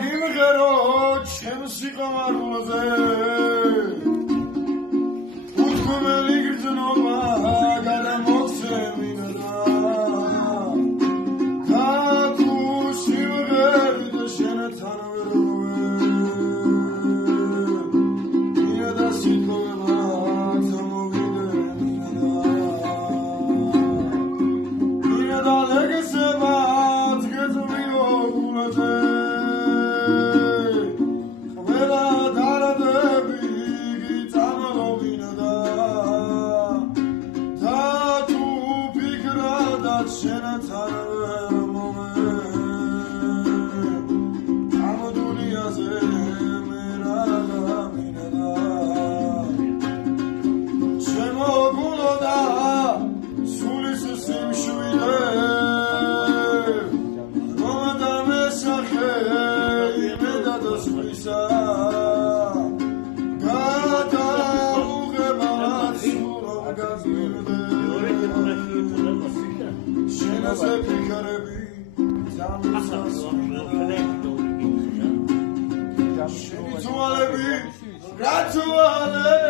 გიმღერო ჩემს სიყვარულზე უთქმელი გრძნობა გადამოხსენინა და თუ სიმღერი და შენთან ვეროვე ია და სიტყვა გამოვიდე ია და ლეგესება დღესმიო გულაზე Gratulale